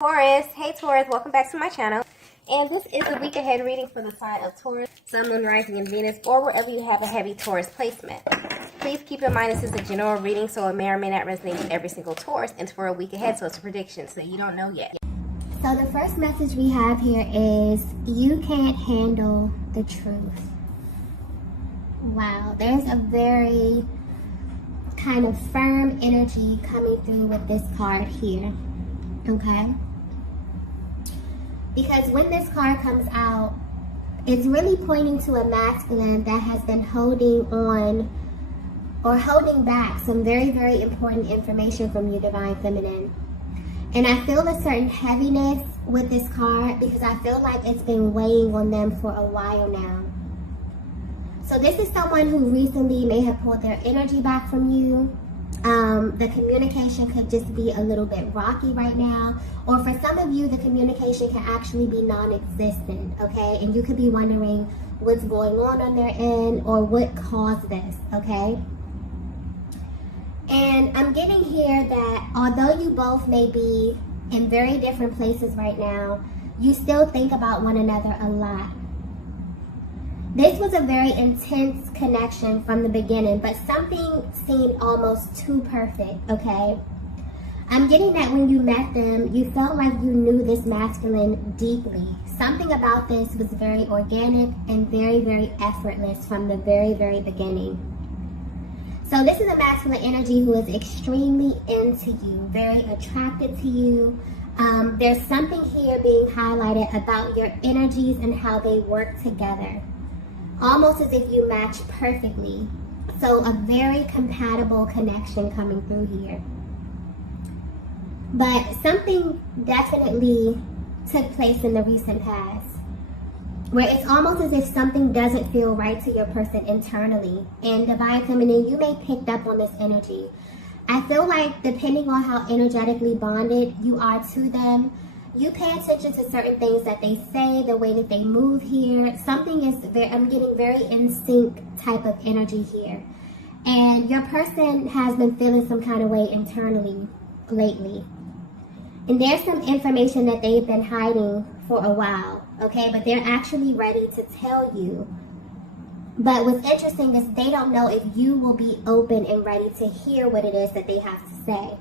Taurus, hey Taurus, welcome back to my channel. And this is the week ahead reading for the sign of Taurus, Sun, Moon, Rising, and Venus, or wherever you have a heavy Taurus placement. Please keep in mind this is a general reading, so it may or may not resonate with every single Taurus. And it's for a week ahead, so it's a prediction, so you don't know yet. So the first message we have here is, you can't handle the truth. Wow, there's a very kind of firm energy coming through with this card here, okay? Because when this card comes out, it's really pointing to a masculine that has been holding on or holding back some very, very important information from you, Divine Feminine. And I feel a certain heaviness with this card because I feel like it's been weighing on them for a while now. So this is someone who recently may have pulled their energy back from you. The communication could just be a little bit rocky right now. Or for some of you, the communication can actually be non-existent, okay? And you could be wondering what's going on their end or what caused this, okay? And I'm getting here that although you both may be in very different places right now, you still think about one another a lot. This was a very intense connection from the beginning, but something seemed almost too perfect, okay? I'm getting that when you met them, you felt like you knew this masculine deeply. Something about this was very organic and very, very effortless from the very, very beginning. So this is a masculine energy who is extremely into you, very attracted to you. There's something here being highlighted about your energies and how they work together. Almost as if you match perfectly. So a very compatible connection coming through here. But something definitely took place in the recent past where it's almost as if something doesn't feel right to your person internally. And Divine Feminine, you may have picked up on this energy. I feel like depending on how energetically bonded you are to them, you pay attention to certain things that they say, the way that they move here. Something is, I'm getting very in sync type of energy here. And your person has been feeling some kind of way internally lately. And there's some information that they've been hiding for a while, okay? But they're actually ready to tell you. But what's interesting is they don't know if you will be open and ready to hear what it is that they have to say.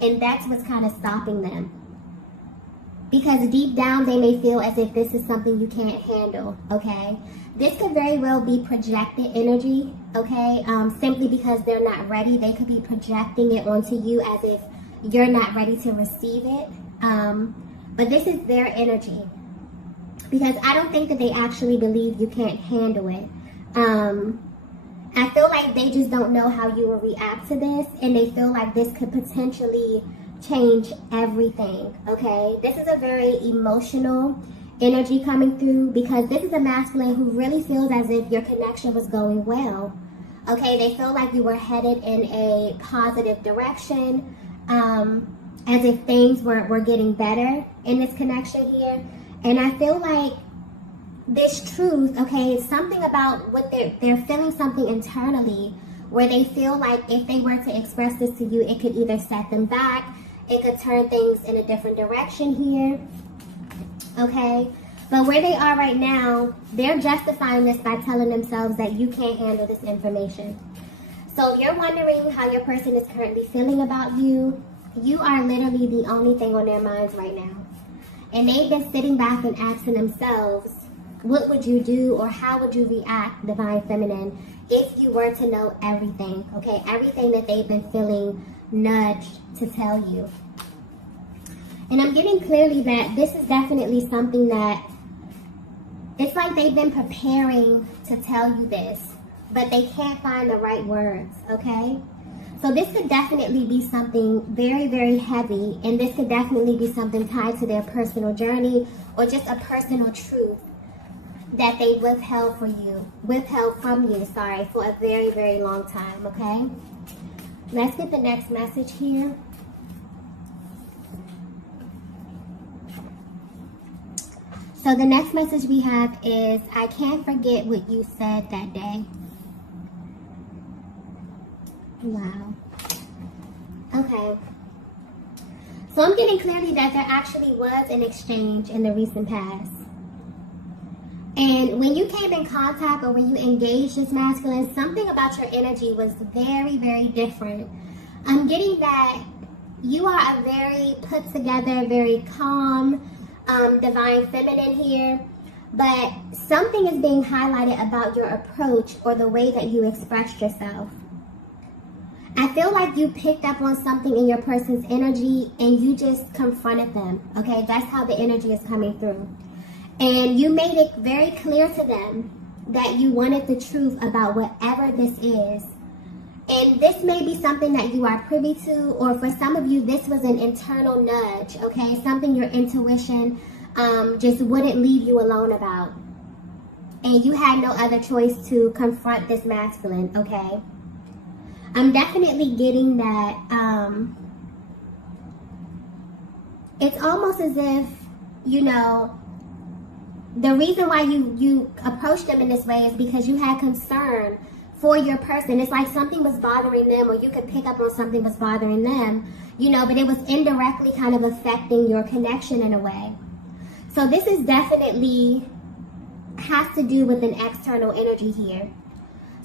And that's what's kind of stopping them. Because deep down, they may feel as if this is something you can't handle, okay? This could very well be projected energy, okay? Simply because they're not ready. They could be projecting it onto you as if you're not ready to receive it. But this is their energy. Because I don't think that they actually believe you can't handle it. I feel like they just don't know how you will react to this. And they feel like this could potentially change everything, okay? This is a very emotional energy coming through because this is a masculine who really feels as if your connection was going well, okay? They feel like you were headed in a positive direction, as if things were getting better in this connection here. And I feel like this truth, okay, something about what they're feeling something internally where they feel like if they were to express this to you, it could either set them back, it could turn things in a different direction here, okay? But where they are right now, they're justifying this by telling themselves that you can't handle this information. So if you're wondering how your person is currently feeling about you, you are literally the only thing on their minds right now. And they've been sitting back and asking themselves, what would you do or how would you react, Divine Feminine, if you were to know everything, okay? Everything that they've been feeling nudged to tell you. And I'm getting clearly that this is definitely something that it's like they've been preparing to tell you this, but they can't find the right words, okay? So this could definitely be something very, very heavy, and this could definitely be something tied to their personal journey or just a personal truth that they withheld from you, for a very, very long time, okay? Let's get the next message here. So the next message we have is, I can't forget what you said that day. Wow. Okay. So I'm getting clearly that there actually was an exchange in the recent past. And when you came in contact or when you engaged this masculine, something about your energy was very, very different. I'm getting that you are a very put together, very calm, divine feminine here. But something is being highlighted about your approach or the way that you expressed yourself. I feel like you picked up on something in your person's energy and you just confronted them. Okay, that's how the energy is coming through. And you made it very clear to them that you wanted the truth about whatever this is. And this may be something that you are privy to, or for some of you, this was an internal nudge, okay? Something your intuition just wouldn't leave you alone about. And you had no other choice to confront this masculine, okay? I'm definitely getting that it's almost as if, you know, the reason why you approached them in this way is because you had concern for your person. It's like something was bothering them, or you could pick up on something was bothering them, you know, but it was indirectly kind of affecting your connection in a way. So this is definitely has to do with an external energy here.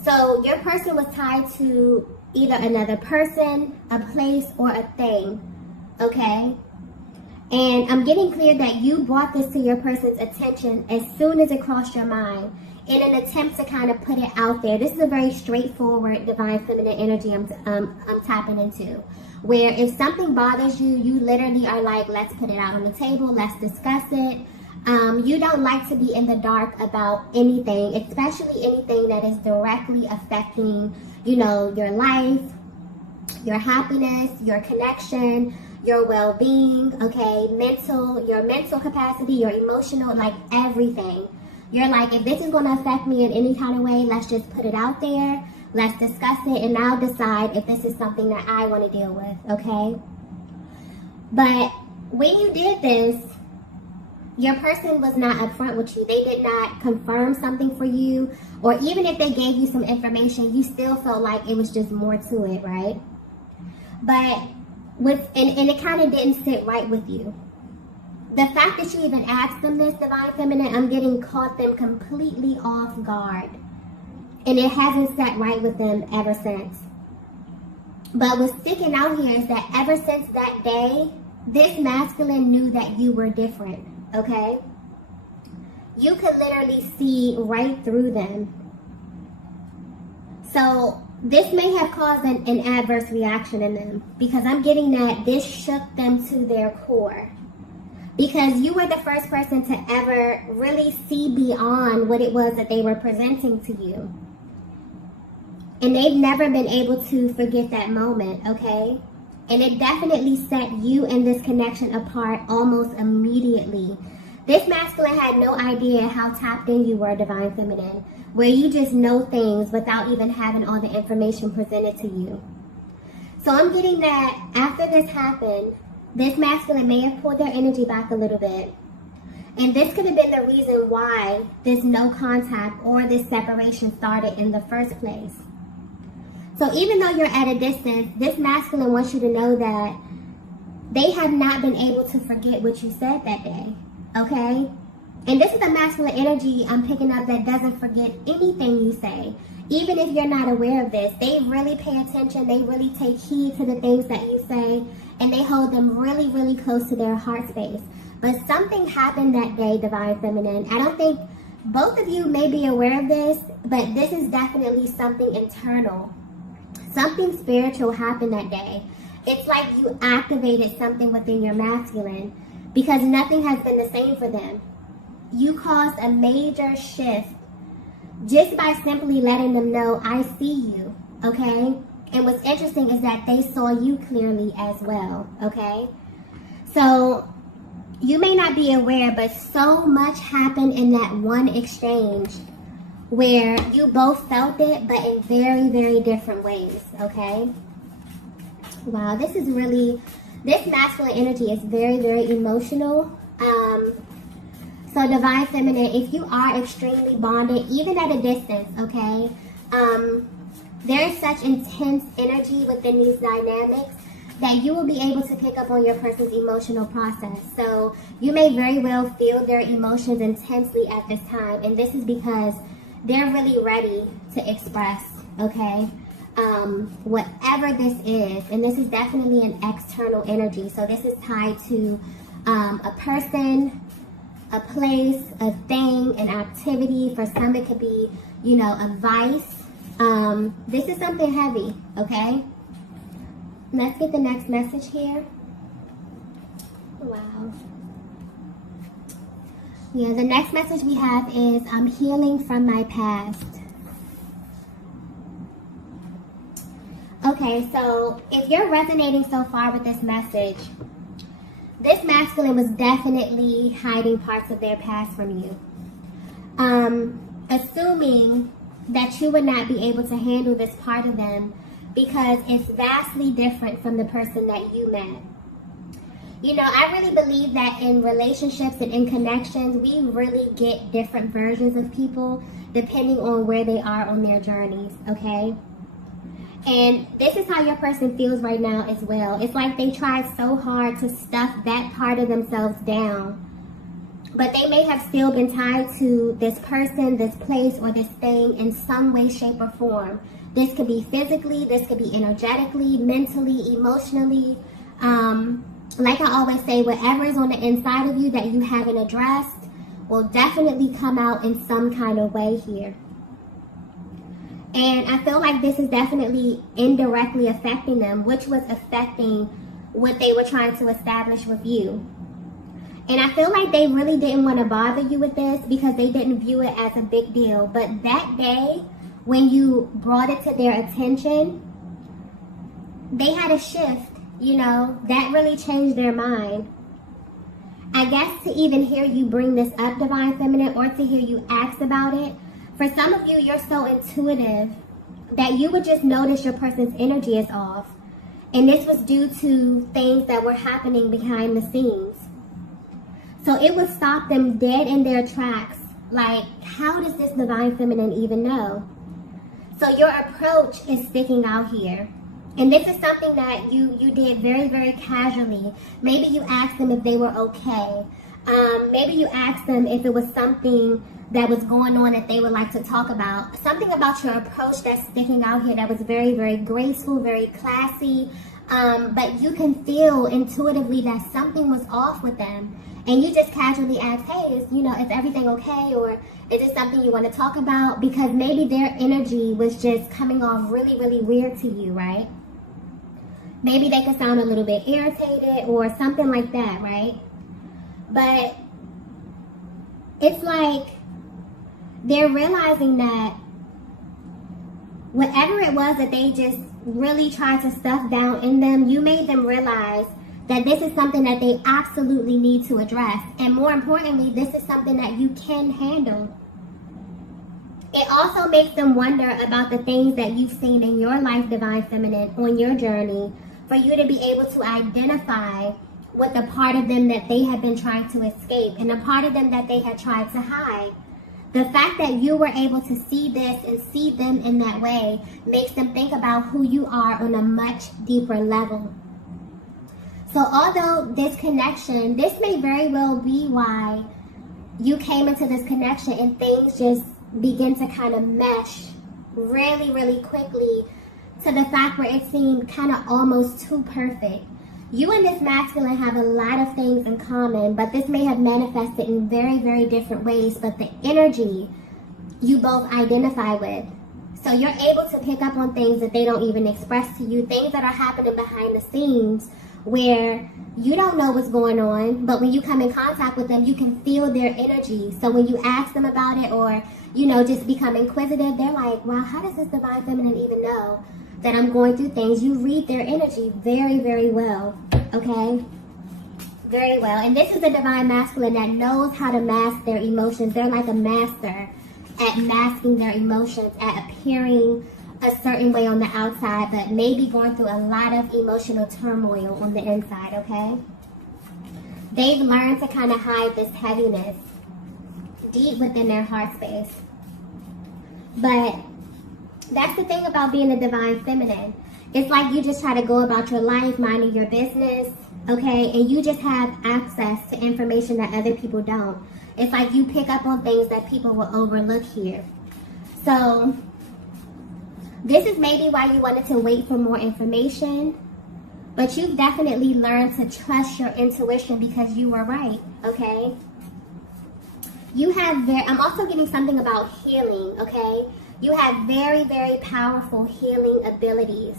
So your person was tied to either another person, a place, or a thing, okay? And I'm getting clear that you brought this to your person's attention as soon as it crossed your mind in an attempt to kind of put it out there. This is a very straightforward divine feminine energy I'm tapping into. Where if something bothers you, you literally are like, let's put it out on the table, let's discuss it. You don't like to be in the dark about anything, especially anything that is directly affecting, you know, your life, your happiness, your connection, your well-being, okay, your mental capacity, your emotional, like everything. You're like, if this is going to affect me in any kind of way, let's just put it out there, let's discuss it, and I'll decide if this is something that I want to deal with, okay? But when you did this, your person was not upfront with you. They did not confirm something for you, or even if they gave you some information, you still felt like it was just more to it, right? But and it kind of didn't sit right with you. The fact that you even asked them this, divine feminine, I'm getting caught them completely off guard. And it hasn't sat right with them ever since. But what's sticking out here is that ever since that day, this masculine knew that you were different, okay? You could literally see right through them. So this may have caused an adverse reaction in them, because I'm getting that this shook them to their core. Because you were the first person to ever really see beyond what it was that they were presenting to you. And they've never been able to forget that moment, okay? And it definitely set you and this connection apart almost immediately. This masculine had no idea how tapped in you were, divine feminine, where you just know things without even having all the information presented to you. So I'm getting that after this happened, this masculine may have pulled their energy back a little bit. And this could have been the reason why this no contact or this separation started in the first place. So even though you're at a distance, this masculine wants you to know that they have not been able to forget what you said that day, okay? And this is a masculine energy I'm picking up that doesn't forget anything you say. Even if you're not aware of this, they really pay attention, they really take heed to the things that you say, and they hold them really, really close to their heart space. But something happened that day, divine feminine. I don't think both of you may be aware of this, but this is definitely something internal. Something spiritual happened that day. It's like you activated something within your masculine, because nothing has been the same for them. You caused a major shift just by simply letting them know, I see you, okay? And what's interesting is that they saw you clearly as well, okay? So you may not be aware, but so much happened in that one exchange where you both felt it, but in very, very different ways, okay? Wow, this masculine energy is very, very emotional. So divine feminine, if you are extremely bonded, even at a distance, okay, there is such intense energy within these dynamics that you will be able to pick up on your person's emotional process. So you may very well feel their emotions intensely at this time, and this is because they're really ready to express, okay? Whatever this is, and this is definitely an external energy. So this is tied to a person, a place, a thing, an activity. For some, it could be, you know, a vice. This is something heavy, okay? Let's get the next message here. Wow. Yeah, the next message we have is, I'm healing from my past. Okay, so if you're resonating so far with this message, this masculine was definitely hiding parts of their past from you. Assuming that you would not be able to handle this part of them because it's vastly different from the person that you met. You know, I really believe that in relationships and in connections, we really get different versions of people depending on where they are on their journeys, okay? And this is how your person feels right now as well. It's like they tried so hard to stuff that part of themselves down, but they may have still been tied to this person, this place, or this thing in some way, shape, or form. This could be physically, this could be energetically, mentally, emotionally. Like I always say, whatever is on the inside of you that you haven't addressed will definitely come out in some kind of way here. And I feel like this is definitely indirectly affecting them, which was affecting what they were trying to establish with you. And I feel like they really didn't want to bother you with this because they didn't view it as a big deal. But that day, when you brought it to their attention, they had a shift, you know, that really changed their mind. I guess to even hear you bring this up, Divine Feminine, or to hear you ask about it, for some of you, you're so intuitive that you would just notice your person's energy is off. And this was due to things that were happening behind the scenes. So it would stop them dead in their tracks. Like, how does this Divine Feminine even know? So your approach is sticking out here. And this is something that you did very, very casually. Maybe you asked them if they were okay. Maybe you asked them if it was something that was going on that they would like to talk about. Something about your approach that's sticking out here that was very, very graceful, very classy. But you can feel intuitively that something was off with them. And you just casually ask, hey, is everything okay? Or is it something you want to talk about? Because maybe their energy was just coming off really, really weird to you, right? Maybe they could sound a little bit irritated or something like that, right? But it's like they're realizing that whatever it was that they just really tried to stuff down in them, you made them realize that this is something that they absolutely need to address. And more importantly, this is something that you can handle. It also makes them wonder about the things that you've seen in your life, Divine Feminine, on your journey, for you to be able to identify with the part of them that they had been trying to escape and the part of them that they had tried to hide. The fact that you were able to see this and see them in that way makes them think about who you are on a much deeper level. So although this connection, this may very well be why you came into this connection and things just begin to kind of mesh really, really quickly to the fact where it seemed kind of almost too perfect. You and this masculine have a lot of things in common, but this may have manifested in very, very different ways, but the energy you both identify with. So you're able to pick up on things that they don't even express to you, things that are happening behind the scenes where you don't know what's going on, but when you come in contact with them, you can feel their energy. So when you ask them about it or, just become inquisitive, they're like, wow, how does this Divine Feminine even know that I'm going through things? You read their energy very, very well, okay? Very well. And this is a Divine Masculine that knows how to mask their emotions. They're like a master at masking their emotions, at appearing a certain way on the outside, but maybe going through a lot of emotional turmoil on the inside, okay? They've learned to kind of hide this heaviness deep within their heart space. But that's the thing about being a Divine Feminine. It's like you just try to go about your life, minding your business, okay? And you just have access to information that other people don't. It's like you pick up on things that people will overlook here. So this is maybe why you wanted to wait for more information, but you've definitely learned to trust your intuition because you were right, okay? You have I'm also getting something about healing, okay? You have very, very powerful healing abilities.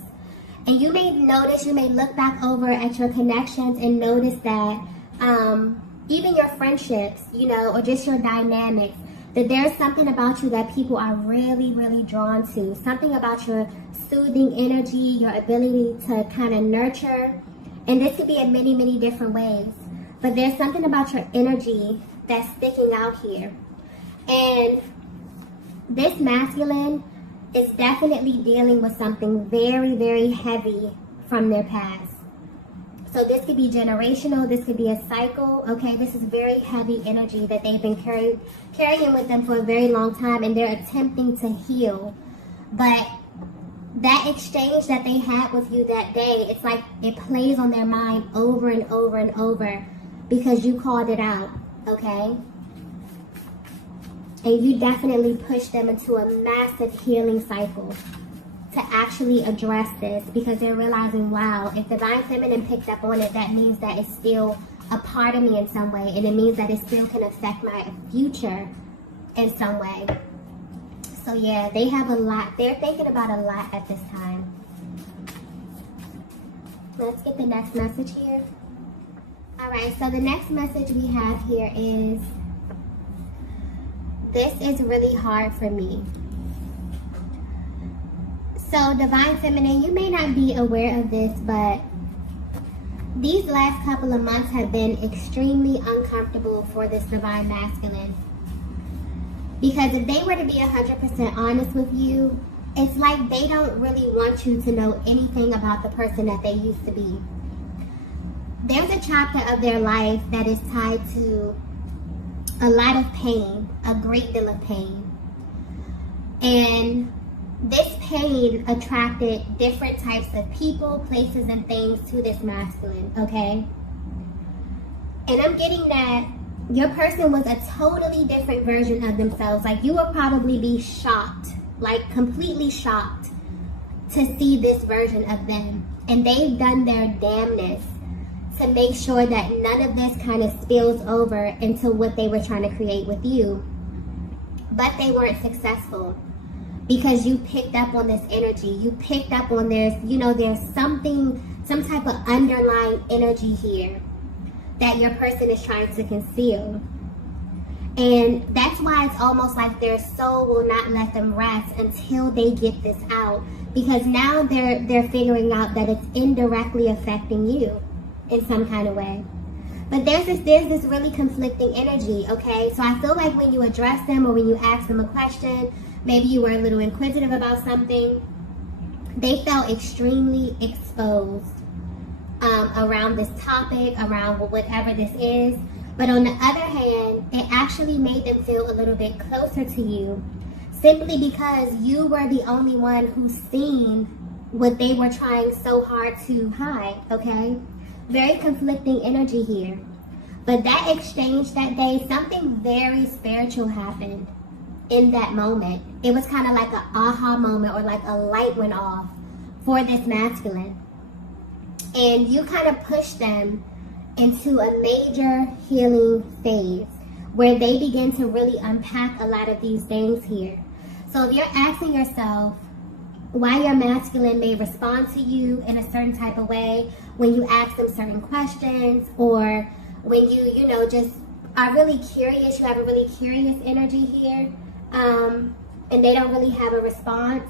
And you may notice, you may look back over at your connections and notice that even your friendships, you know, or just your dynamics, that there's something about you that people are really, really drawn to. Something about your soothing energy, your ability to kind of nurture. And this could be in many, many different ways. But there's something about your energy that's sticking out here. And this masculine is definitely dealing with something very, very heavy from their past. So this could be generational, this could be a cycle, okay? This is very heavy energy that they've been carrying with them for a very long time, and they're attempting to heal. But that exchange that they had with you that day, it's like it plays on their mind over and over and over because you called it out, okay? And you definitely push them into a massive healing cycle to actually address this, because they're realizing, wow, if Divine Feminine picked up on it, that means that it's still a part of me in some way, and it means that it still can affect my future in some way. So yeah, they have a lot. They're thinking about a lot at this time. Let's get the next message here. All right, so the next message we have here is, this is really hard for me. So Divine Feminine, you may not be aware of this, but these last couple of months have been extremely uncomfortable for this Divine Masculine. Because if they were to be 100% honest with you, it's like they don't really want you to know anything about the person that they used to be. There's a chapter of their life that is tied to a lot of pain, a great deal of pain. And this pain attracted different types of people, places, and things to this masculine, okay? And I'm getting that your person was a totally different version of themselves. Like, you will probably be shocked, like completely shocked to see this version of them. And they've done their damnness to make sure that none of this kind of spills over into what they were trying to create with you. But they weren't successful because you picked up on this energy. You picked up on this, you know, there's something, some type of underlying energy here that your person is trying to conceal. And that's why it's almost like their soul will not let them rest until they get this out. Because now they're figuring out that it's indirectly affecting you in some kind of way. But there's this really conflicting energy, okay? So I feel like when you address them or when you ask them a question, maybe you were a little inquisitive about something, they felt extremely exposed around this topic, around whatever this is. But on the other hand, it actually made them feel a little bit closer to you, simply because you were the only one who's seen what they were trying so hard to hide, okay? Very conflicting energy here. But that exchange that day, something very spiritual happened in that moment. It was kind of like an aha moment, or like a light went off for this masculine. And you kind of pushed them into a major healing phase where they begin to really unpack a lot of these things here. So if you're asking yourself why your masculine may respond to you in a certain type of way when you ask them certain questions, or when you know, just are really curious, you have a really curious energy here, and they don't really have a response,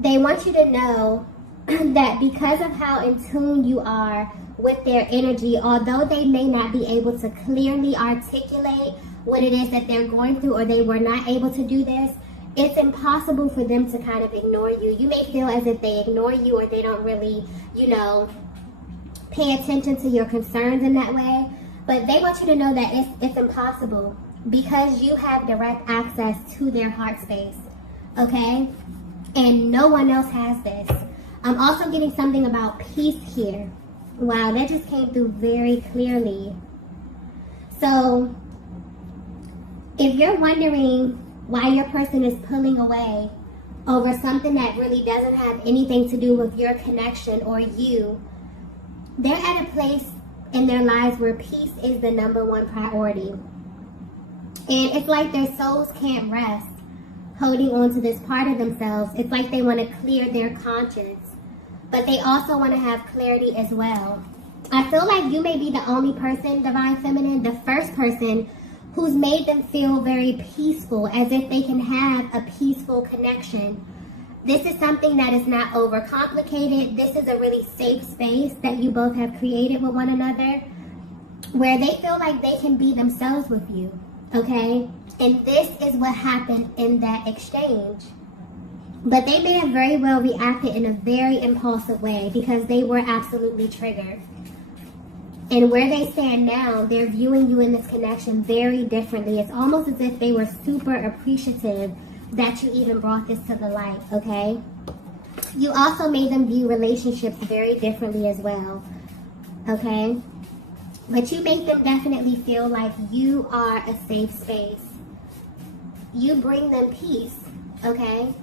they want you to know that because of how in tune you are with their energy, although they may not be able to clearly articulate what it is that they're going through, or they were not able to do this, it's impossible for them to kind of ignore you. You may feel as if they ignore you, or they don't really, you know, pay attention to your concerns in that way. But they want you to know that it's impossible, because you have direct access to their heart space, okay? And no one else has this. I'm also getting something about peace here. Wow, that just came through very clearly. So, if you're wondering why your person is pulling away over something that really doesn't have anything to do with your connection or you, they're at a place in their lives where peace is the number one priority. And it's like their souls can't rest holding on to this part of themselves. It's like they want to clear their conscience, but they also want to have clarity as well. I feel like you may be the only person, Divine Feminine, the first person who's made them feel very peaceful, as if they can have a peaceful connection. This is something that is not overcomplicated. This is a really safe space that you both have created with one another, where they feel like they can be themselves with you, okay? And this is what happened in that exchange. But they may have very well reacted in a very impulsive way because they were absolutely triggered. And where they stand now, they're viewing you in this connection very differently. It's almost as if they were super appreciative that you even brought this to the light, okay? You also made them view relationships very differently as well, okay? But you make them definitely feel like you are a safe space. You bring them peace, okay?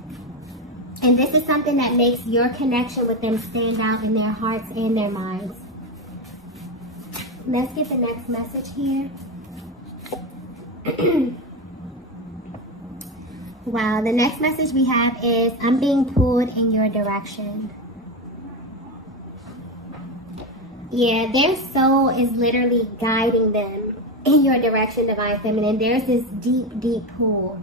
And this is something that makes your connection with them stand out in their hearts and their minds. Let's get the next message here. Wow, the next message we have is, I'm being pulled in your direction. Yeah, their soul is literally guiding them in your direction, Divine Feminine. There's this deep, deep pull.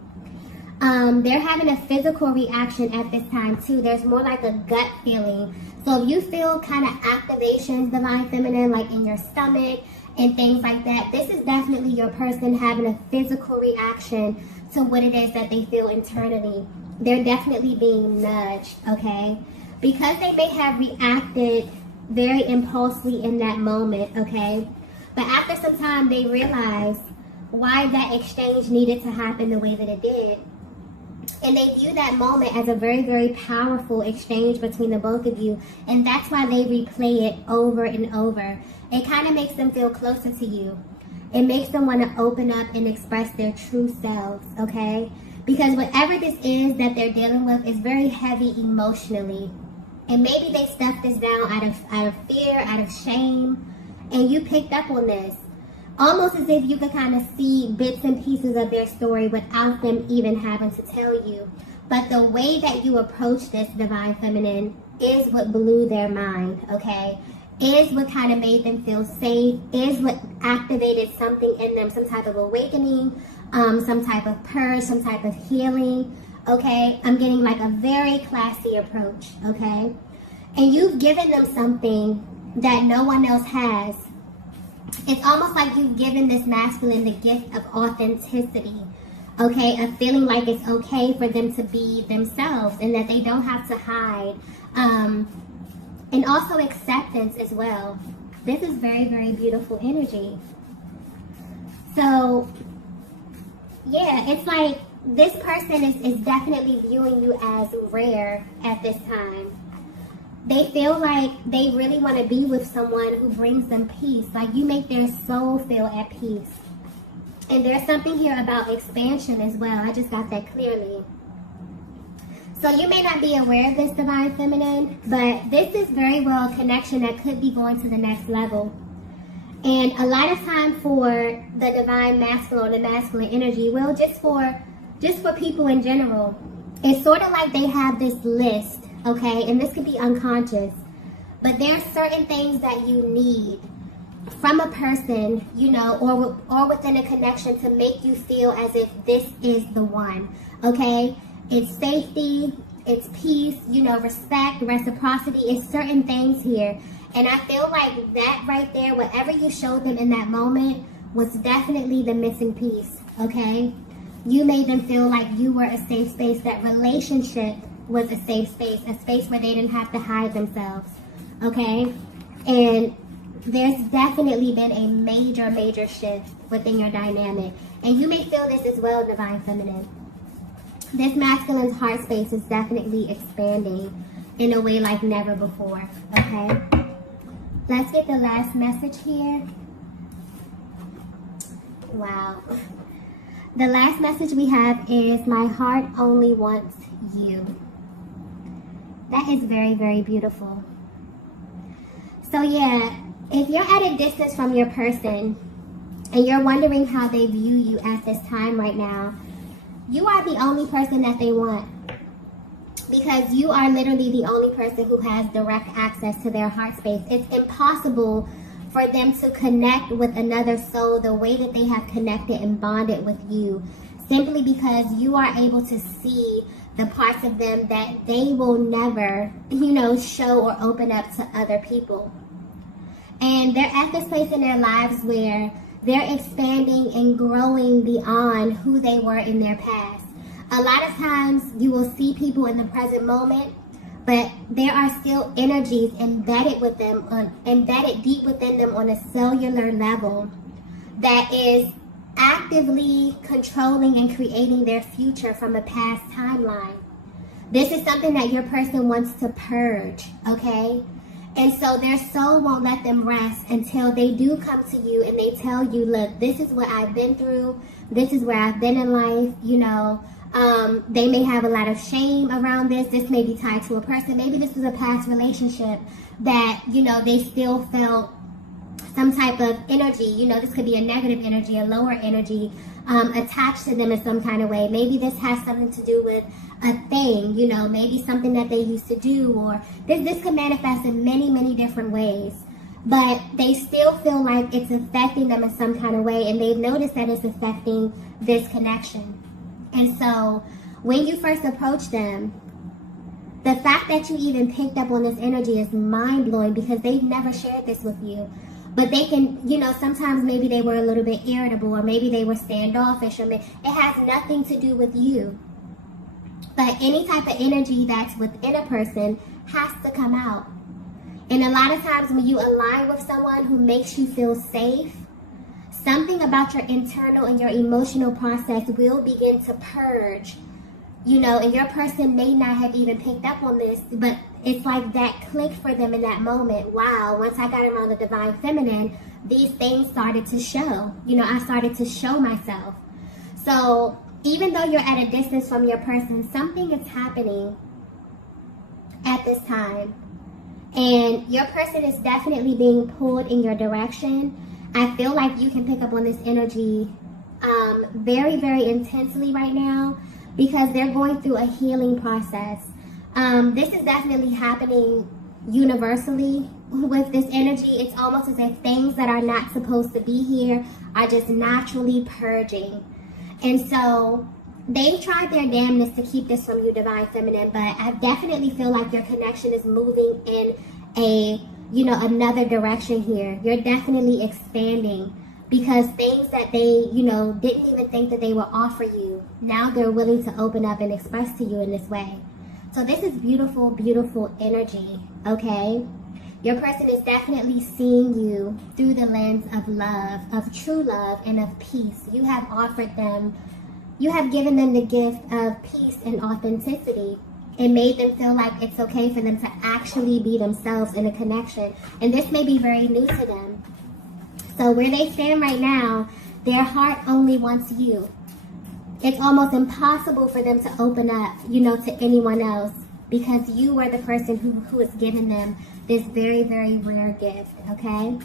They're having a physical reaction at this time too. There's more like a gut feeling. So if you feel kind of activations, Divine Feminine, like in your stomach and things like that, this is definitely your person having a physical reaction to what it is that they feel internally. They're definitely being nudged, okay? Because they may have reacted very impulsively in that moment, okay? But after some time, they realize why that exchange needed to happen the way that it did. And they view that moment as a very, very powerful exchange between the both of you. And that's why they replay it over and over. It kind of makes them feel closer to you. It makes them want to open up and express their true selves, okay? Because whatever this is that they're dealing with is very heavy emotionally. And maybe they stuffed this down out of fear, out of shame. And you picked up on this. Almost as if you could kind of see bits and pieces of their story without them even having to tell you. But the way that you approach this, Divine Feminine, is what blew their mind, okay? Is what kind of made them feel safe, is what activated something in them, some type of awakening, some type of purge, some type of healing, okay? I'm getting like a very classy approach, okay? And you've given them something that no one else has. It's almost like you've given this masculine the gift of authenticity, okay? Of feeling like it's okay for them to be themselves and that they don't have to hide. And also acceptance as well. This is very, very beautiful energy. So, yeah, it's like this person is definitely viewing you as rare at this time. They feel like they really want to be with someone who brings them peace. Like you make their soul feel at peace. And there's something here about expansion as well. I just got that clearly. So you may not be aware of this, Divine Feminine, but this is very well a connection that could be going to the next level. And a lot of time for the Divine Masculine or the masculine energy, well, just for people in general, it's sort of like they have this list, okay? And this could be unconscious, but there are certain things that you need from a person, you know, or within a connection to make you feel as if this is the one, okay? It's safety, it's peace, you know, respect, reciprocity. It's certain things here. And I feel like that right there, whatever you showed them in that moment, was definitely the missing piece, okay? You made them feel like you were a safe space. That relationship was a safe space where they didn't have to hide themselves, okay? And there's definitely been a major, major shift within your dynamic. And you may feel this as well, Divine Feminine. This masculine's heart space is definitely expanding. in a way like never before, okay? Let's get the last message here. Wow. The last message we have is, my heart only wants you. That is very, very beautiful. So yeah, if you're at a distance from your person and you're wondering how they view you at this time right now, you are the only person that they want. Because you are literally the only person who has direct access to their heart space. It's impossible for them to connect with another soul the way that they have connected and bonded with you, simply because you are able to see the parts of them that they will never, show or open up to other people. And they're at this place in their lives where they're expanding and growing beyond who they were in their past. A lot of times you will see people in the present moment, but there are still energies embedded deep within them on a cellular level that is actively controlling and creating their future from a past timeline. This is something that your person wants to purge, okay? And so their soul won't let them rest until they do come to you and they tell you, look, this is what I've been through. This is where I've been in life, They may have a lot of shame around this. This may be tied to a person. Maybe this was a past relationship that, they still felt some type of energy. This could be a negative energy, a lower energy attached to them in some kind of way. Maybe this has something to do with a thing, maybe something that they used to do, or this could manifest in many, many different ways. But they still feel like it's affecting them in some kind of way, and they've noticed that it's affecting this connection. And so when you first approach them, the fact that you even picked up on this energy is mind-blowing, because they've never shared this with you. But they can, sometimes maybe they were a little bit irritable, or maybe they were standoffish, or it has nothing to do with you. But any type of energy that's within a person has to come out. And a lot of times when you align with someone who makes you feel safe, something about your internal and your emotional process will begin to purge, and your person may not have even picked up on this, but it's like that clicked for them in that moment. Wow, once I got around the divine feminine, these things started to show. I started to show myself. So even though you're at a distance from your person, something is happening at this time. And your person is definitely being pulled in your direction. I feel like you can pick up on this energy very, very intensely right now, because they're going through a healing process. This is definitely happening universally with this energy. It's almost as if things that are not supposed to be here are just naturally purging. And so they've tried their damnedest to keep this from you, Divine Feminine, but I definitely feel like your connection is moving in another direction here. You're definitely expanding, because things that they, didn't even think that they would offer you, now they're willing to open up and express to you in this way. So this is beautiful, beautiful energy, okay? Your person is definitely seeing you through the lens of love, of true love, and of peace. You have offered them, you have given them the gift of peace and authenticity. It made them feel like it's okay for them to actually be themselves in a connection. And this may be very new to them. So where they stand right now, their heart only wants you. It's almost impossible for them to open up, to anyone else, because you were the person who has given them this very, very rare gift, okay?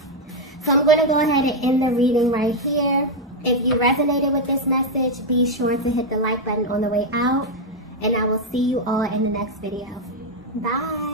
So I'm going to go ahead and end the reading right here. If you resonated with this message, be sure to hit the like button on the way out. And I will see you all in the next video. Bye.